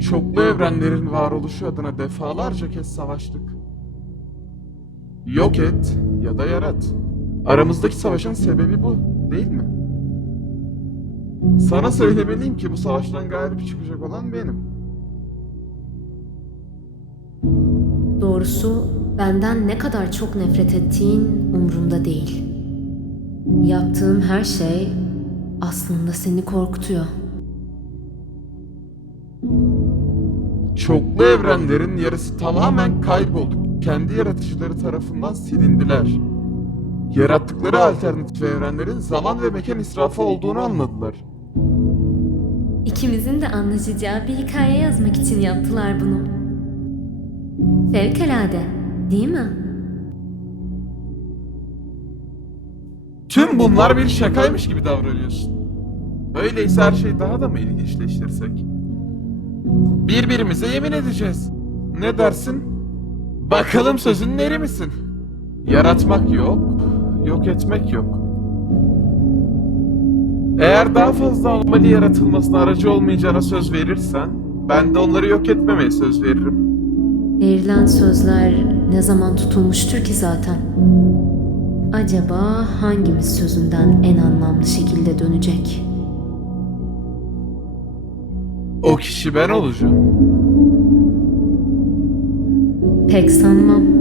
Çoklu evrenlerin varoluşu adına defalarca kez savaştık. Yok et ya da yarat. Aramızdaki savaşın sebebi bu, değil mi? Sana söylemeliyim ki bu savaştan galip çıkacak olan benim. Doğrusu benden ne kadar çok nefret ettiğin umurumda değil. Yaptığım her şey aslında seni korkutuyor. Çoklu evrenlerin yarısı tamamen kayboldu. Kendi yaratıcıları tarafından silindiler. Yarattıkları alternatif evrenlerin zaman ve mekan israfı olduğunu anladılar. İkimizin de anlaşacağı bir hikaye yazmak için yaptılar bunu. Fevkalade, değil mi? Tüm bunlar bir şakaymış gibi davranıyorsun. Öyleyse her şeyi daha da mı ilginçleştirsek? Birbirimize yemin edeceğiz. Ne dersin? Bakalım sözün eri misin? Yaratmak yok, yok etmek yok. Eğer daha fazla anomali yaratılmasına aracı olmayacağına söz verirsen, ben de onları yok etmemeye söz veririm. Verilen sözler ne zaman tutulmuştur ki zaten? Acaba hangimiz sözünden en anlamlı şekilde dönecek? O kişi ben olacağım. Pek sanmam.